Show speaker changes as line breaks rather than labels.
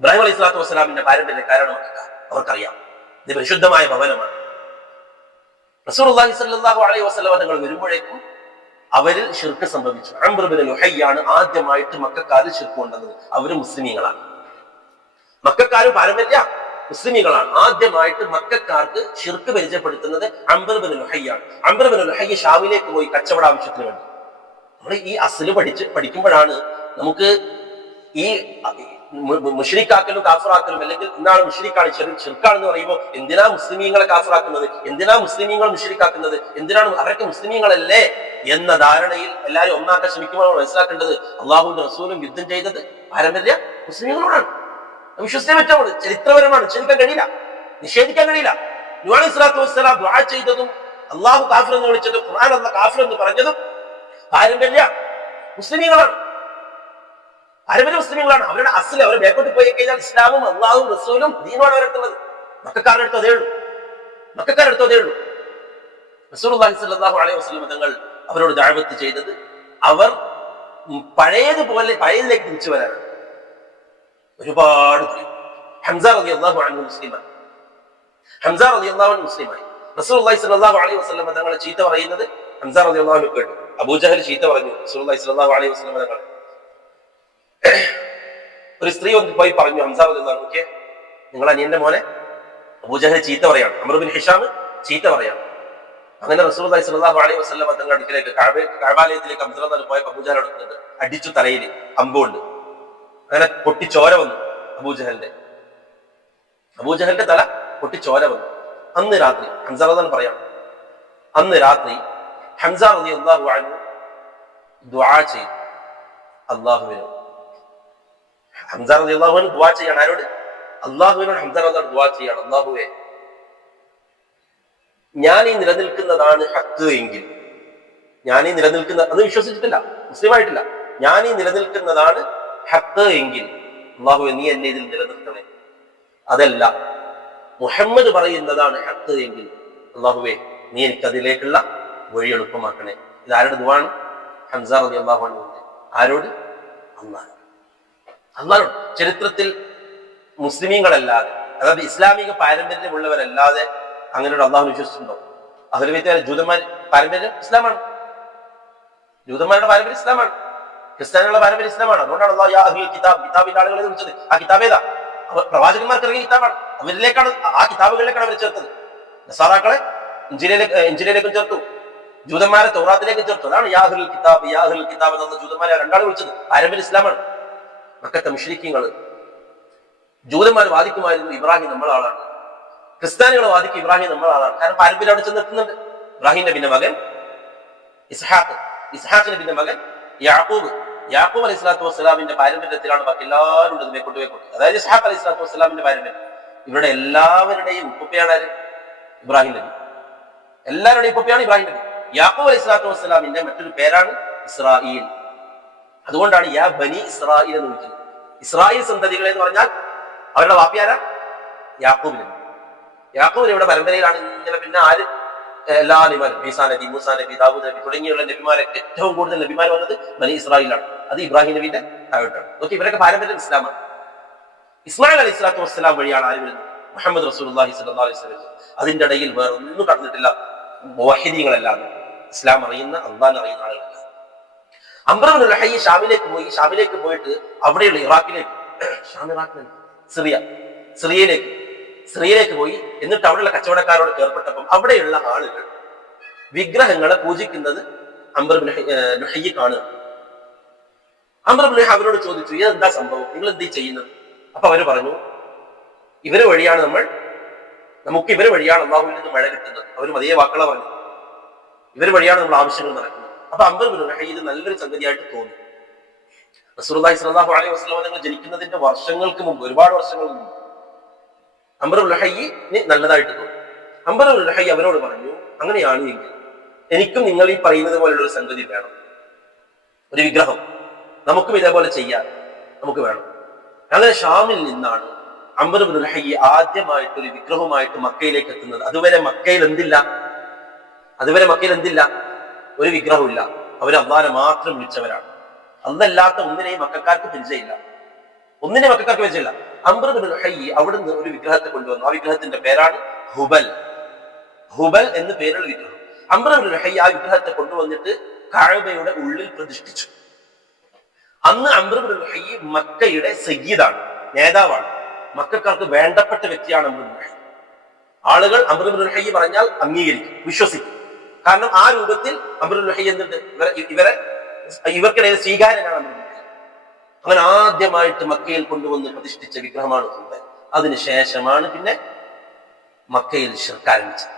ഇബ്രാഹിം അലൈഹി സ്വലാത്തു വസ്സലാമിന്റെ പാരമ്പര്യക്കാരാണ് അവർക്കറിയാം. ഇത് പരിശുദ്ധമായ ഭവനമാണ്. റസൂർ അള്ളാഹി സല്ലാഹു അലൈഹി വസ്ലാം തങ്ങൾ വരുമ്പോഴേക്കും അവരിൽ ഷിർക്ക് സംഭവിച്ചു. അംബ്രബിൻ ലുഹയ്യാണ് ആദ്യമായിട്ട് മക്കാരിൽ ഷിർക്ക് കൊണ്ടത് അവർ മുസ്ലിമീങ്ങളാണ്. മക്കാരും പാരമ്പര്യ മുസ്ലിമീങ്ങളാണ്. ആദ്യമായിട്ട് മക്കാർക്ക് ഷിർക്ക് പരിചയപ്പെടുത്തുന്നത് അംബ്രബിൻ ലുഹയ്യാണ്. അംബ്രബിൻ ലുഹയ്യ ഷാമിലേക്ക് പോയി കച്ചവട ആവശ്യത്തിന് വേണ്ടി. നമ്മൾ ഈ അസൽ പഠിച്ച് പഠിക്കുമ്പോഴാണ് നമുക്ക് ഈ മുഷരിക്കാക്കലും കാഫറാക്കലും അല്ലെങ്കിൽ എന്താണ് മുഷരിക്കാണ് ചെറുക്കാണെന്ന് പറയുമ്പോൾ എന്തിനാ മുസ്ലിമീങ്ങളെ കാഫറാക്കുന്നത്? എന്തിനാ മുസ്ലിമീങ്ങൾ മുഷരിക്കാക്കുന്നത് എന്തിനാണ് അവരൊക്കെ മുസ്ലിമീങ്ങളല്ലേ? എന്ന ധാരണയിൽ എല്ലാവരും ഒന്നാക്കാൻ ശ്രമിക്കുമ്പോൾ മനസ്സിലാക്കേണ്ടത് അള്ളാഹുവിന്റെ റസൂലും യുദ്ധം ചെയ്തത് പാരമ്പര്യ മുസ്ലിമീങ്ങളോടാണ്. വിശ്വസിക്കാൻ പറ്റാവുന്നത് ചരിത്രപരമാണ്. നിഷേധിക്കാൻ കഴിയില്ല. നിഷേധിക്കാൻ കഴിയില്ല. നുവാണി സ്വലാത്തു വസ്സലാം ദ്വാ ചെയ്തതും അള്ളാഹു കാഫിർ എന്ന് വിളിച്ചതും ഖുർആൻ എന്ന കാഫിർ എന്ന് പറഞ്ഞതും പാരമ്പര്യ മുസ്ലിമീങ്ങളാണ്. പാരമ്പര്യ മുസ്ലിങ്ങളാണ് അവരുടെ അസിൽ അവർ ബേക്കോട്ട് പോയി കഴിഞ്ഞാൽ ഇസ്ലാമും അള്ളാഹും റസൂലും ദീനുമാണ് അവരെടുത്തുള്ളത് മക്കാരുടെ അടുത്ത് അതേ ഉള്ളൂ. മക്കാരുടെ അടുത്ത് അതേ ഉള്ളൂ. റസൂൽ സല്ലല്ലാഹു അലൈഹി വസല്ലം തങ്ങൾ അവരോട് ദാഴ്വത്ത് ചെയ്തത് അവർ പഴയതുപോലെ പഴയതിലേക്ക് തിരിച്ചു വരാനാണ്. ഒരുപാട് ഹംസ റതി അള്ളാഹു അൻഹു മുസ്ലിമായി ഹംസ റതി അള്ളാഹു മുസ്ലിമായി റസൂൽ സല്ലല്ലാഹു അലൈഹി വസല്ലം തങ്ങളെ ചീത്ത പറയുന്നത് ഹംസ റതി അള്ളാഹു കേട്ടു. അബൂജഹൽ ചീത്ത പറഞ്ഞു റസൂൽ സല്ലല്ലാഹു അലൈഹി വസല്ലം തങ്ങൾ ഒരു സ്ത്രീ ഒന്ന് പോയി പറഞ്ഞു ഹംസ നോക്കിയെ നിങ്ങൾ അനിയന്റെ മോനെ അബൂജഹൽ ചീത്ത പറയാണ് അമർബിൻ ഹിഷാം ചീത്ത പറയാണ്. അങ്ങനെ റസൂൽ സലാഹു അലൈഹി വസല്ലം തങ്ങളുടെ അടുക്കിലേക്ക് കഴബാലയത്തിലേക്ക് അബ്ദുള്ള പോയ അബൂജഹൽ എടുക്കുന്നുണ്ട് അടിച്ചു തലയിൽ അമ്പുണ്ട്. അങ്ങനെ പൊട്ടി ചോര വന്നു അബൂജഹലിന്റെ. അബൂജഹലിന്റെ തല പൊട്ടി ചോര വന്നു. അന്ന് രാത്രി ഹംസാറദാൻ പറയാം അന്ന് രാത്രി ഹംസാർ അള്ളാഹു ദുആ ചെയ്തു അള്ളാഹുവിനോട് ഹംസ റതി അള്ളാഹുവിന് ദ്വാ ചെയ്യാണ്. ആരോട്? അള്ളാഹുവിനോട് ഹംസാർ അള്ളാഹ് ദുവാ ചെയ്യാണ്. അള്ളാഹുവെ ഞാൻ ഈ നിലനിൽക്കുന്നതാണ് ഹക്ക് എങ്കിൽ ഞാൻ ഈ നിലനിൽക്കുന്ന അത് വിശ്വസിച്ചിട്ടില്ല മുസ്ലിമായിട്ടില്ല. ഞാൻ ഈ നിലനിൽക്കുന്നതാണ് ഹക്ക് എങ്കിൽ അള്ളാഹു നീ എന്നെ ഇതിൽ നിലനിർത്തണേ. അതല്ല മുഹമ്മദ് പറയുന്നതാണ് ഹക്ക് എങ്കിൽ അള്ളാഹുവെ നീ എനിക്ക് അതിലേക്കുള്ള വഴി എളുപ്പമാക്കണേ ഇത് ആരുടെ ദുവാണ് ഹംസാർ അലി അള്ളാഹു ആരോട്? അള്ളാഹ്. അള്ളാഹോട് ചരിത്രത്തിൽ മുസ്ലിമീങ്ങളല്ലാതെ അതായത് ഇസ്ലാമിക പാരമ്പര്യമുള്ളവരല്ലാതെ അങ്ങനെ ഒരു അള്ളാഹു വിശ്വസിച്ചിട്ടുണ്ടോ അഹുലമീത്ത ജൂതന്മാർ പാരമ്പര്യം ഇസ്ലാമാണ്. ജൂതന്മാരുടെ പാരമ്പര്യം ഇസ്ലാമാണ്. ക്രിസ്ത്യാനികളുടെ പാരമ്പര്യം ഇസ്ലാമാണ്. അതുകൊണ്ടാണ് അള്ളാഹു യാ കിതാബ് കിതാബിന്റെ ആളുകളെ വിളിച്ചത്. ആ കിതാബ് ഏതാ? പ്രവാചകന്മാർക്ക് ഇറങ്ങിയ കിതാബാണ്. അവരിലേക്കാണ് ആ കിതാബുകളിലേക്കാണ് അവർ ചേർത്തത്. നസാറാക്കളെ ഇഞ്ചിലേക്ക് ഇഞ്ചിലേക്കും ചേർത്തു. ജൂതന്മാരെ തോറാത്തിലേക്ക് ചേർത്തു. അതാണ് യാഹുൽ കിതാബ് യാഹുൽ കിതാബ് എന്ന ജൂതന്മാരെ രണ്ടാൾ വിളിച്ചത്. പാരമ്പര്യം ഇസ്ലാമാണ്. മക്കത്തെ മുഷ്രിക്കങ്ങൾ ജൂതന്മാർ വാദിക്കുമായിരുന്നു ഇബ്രാഹിം നമ്മളാളാണ്. ക്രിസ്ത്യാനികൾ വാദിക്കും ഇബ്രാഹിം നമ്മളാളാണ്. കാരണം പാരമ്പര്യം അവിടെ ചെന്ന് എത്തുന്നുണ്ട്. ഇബ്രാഹിം നബിന്റെ മകൻ ഇസ്ഹാഖ്. ഇസ്ഹാഖ് നബിന്റെ മകൻ യാക്കൂബ്. യാക്കൂബ് അലൈഹി സ്വലാത്തു വസ്സലാമിന്റെ പാരമ്പര്യത്തിലാണ് ബാക്കി എല്ലാവരും ഇതിനെ കൊണ്ടുപോയി കൊടുത്തത്. അതായത് ഇസ്ഹാഖ് അലൈഹി സ്വലാത്തു വസ്സലാമിന്റെ പാരമ്പര്യം. ഇവരുടെ എല്ലാവരുടെയും ഉപ്പയാണ് ഇബ്രാഹിം നബി. എല്ലാവരുടെയും ഉപ്പയാണ് ഇബ്രാഹിം നബി. യാക്കൂബ് അലൈഹി സ്വലാത്തു വസ്സലാമിന്റെ മറ്റൊരു പേരാണ് ഇസ്രായേൽ അതുകൊണ്ടാണ് യാ ബനി ഇസ്രായേൽ എന്ന് വിളിക്കുന്നത് ഇസ്രായേൽ സന്തതികളെ എന്ന് പറഞ്ഞാൽ അവരുടെ വാപ്പിയാരാ യാക്കൂബ് നബി ഇവിടെ പരമ്പരയിലാണ് ഇങ്ങനെ പിന്നെ ആര്? എല്ലാ നബിമാരും. ഈസാ നബി മൂസാ നബി ദാവൂദ് നബി തുടങ്ങിയുള്ള നബിമാരൊക്കെ ഏറ്റവും കൂടുതൽ നബിമാർ വന്നത് ബനി ഇസ്രായേലാണ് അത് ഇബ്രാഹിം നബിന്റെ താഴോട്ടാണ്. നോക്കി ഇവരൊക്കെ പാരമ്പര്യം ഇസ്ലാമാണ്. ഇസ്മായിൽ അലി ഇസ്ലാത്തു വസ്സലാം വഴിയാണ് ആര് വരുന്നത് മുഹമ്മദ് റസൂലി സ്വലം അതിന്റെ ഇടയിൽ വേറെ ഒന്നും കടന്നിട്ടില്ല. മോഹിദീങ്ങളല്ലാതെ ഇസ്ലാം അറിയുന്ന അള്ളാൻ അറിയുന്ന ആളുകളല്ല. അംബറുൽ ഹൈ ഷാമിലേക്ക് പോയി ഷാമിലേക്ക് പോയിട്ട് അവിടെയുള്ള ഇറാഖിലേക്ക് ഷാം ഇറാഖിലേക്ക് സിറിയ സിറിയയിലേക്ക് സിറിയയിലേക്ക് പോയി. എന്നിട്ട് അവിടെയുള്ള കച്ചവടക്കാരോട് ഏർപ്പെട്ടപ്പം അവിടെയുള്ള ആളുകൾ വിഗ്രഹങ്ങളെ പൂജിക്കുന്നത് അംബർബിൻ ഹയ്യ കാണുക അംബർബിൻ അവരോട് ചോദിച്ചു ഇത് എന്താ സംഭവം? നിങ്ങൾ എന്ത് ചെയ്യുന്നത്? അപ്പൊ അവർ പറഞ്ഞു ഇവർ വഴിയാണ് നമ്മൾ നമുക്ക് ഇവർ വഴിയാണ് അള്ളാഹുവിൽ നിന്ന് മഴ കിട്ടുന്നത്. അവർ അതേ വാക്കുകളെ പറഞ്ഞു ഇവർ വഴിയാണ് നമ്മൾ ആവശ്യങ്ങൾ നടക്കുന്നത്. അപ്പൊ അമ്പർ നല്ലൊരു സംഗതിയായിട്ട് തോന്നി. റസൂർദായി സ്വലാഹു അലൈഹി വസ്ലാം നിങ്ങൾ ജനിക്കുന്നതിന്റെ വർഷങ്ങൾക്ക് മുമ്പ് ഒരുപാട് വർഷങ്ങൾക്ക് മുമ്പ് അമ്പർ ലഹയ്യിന് നല്ലതായിട്ട് തോന്നി. അമ്പർ ലഹയ്യ അവരോട് പറഞ്ഞു അങ്ങനെയാണ് എങ്കിൽ എനിക്കും നിങ്ങൾ ഈ പറയുന്നത് പോലുള്ള ഒരു സംഗതി വേണം. ഒരു വിഗ്രഹം നമുക്കും ഇതേപോലെ ചെയ്യാൻ നമുക്ക് വേണം. അങ്ങനെ ഷാമിൽ നിന്നാണ് അമ്പർ ലഹയ്യ ആദ്യമായിട്ട് ഒരു വിഗ്രഹമായിട്ട് മക്കയിലേക്ക് എത്തുന്നത്. അതുവരെ മക്കയിൽ എന്തില്ല? അതുവരെ മക്കയിൽ എന്തില്ല? ഒരു വിഗ്രഹമില്ല അവർ അള്ളാനെ മാത്രം വിളിച്ചവരാണ്. അന്നല്ലാത്ത ഒന്നിനെയും മക്കാർക്ക് പരിചയമില്ല. ഒന്നിനെ മക്കാർക്ക് പരിചയമില്ല. അമൃത് ഹയ്യി അവിടുന്ന് ഒരു വിഗ്രഹത്തെ കൊണ്ടുവന്നു. ആ വിഗ്രഹത്തിന്റെ പേരാണ് ഹുബൽ. ഹുബൽ എന്ന് പേരുള്ള വിഗ്രഹം. അമൃത് ഹൈ ആ വിഗ്രഹത്തെ കൊണ്ടുവന്നിട്ട് കഴബയുടെ ഉള്ളിൽ പ്രതിഷ്ഠിച്ചു. അന്ന് അമൃത് ഹൈ മക്കയുടെ സയ്യിദാണ് നേതാവാണ്. മക്കാർക്ക് വേണ്ടപ്പെട്ട വ്യക്തിയാണ് അമൃത് ആളുകൾ അമൃത് ഹൈ പറഞ്ഞാൽ അംഗീകരിക്കും വിശ്വസിക്കും. കാരണം ആ രൂപത്തിൽ ഹയ്യി എന്തുണ്ട്? ഇവരെ ഇവരെ ഇവർക്കിടയിൽ സ്വീകാര്യനാണ് അവൻ ആദ്യമായിട്ട് മക്കയിൽ കൊണ്ടുവന്ന് പ്രതിഷ്ഠിച്ച വിഗ്രഹമാണ് അതിനുശേഷമാണ് പിന്നെ മക്കയിൽ ഷിർക്ക് ആരംഭിച്ചത്.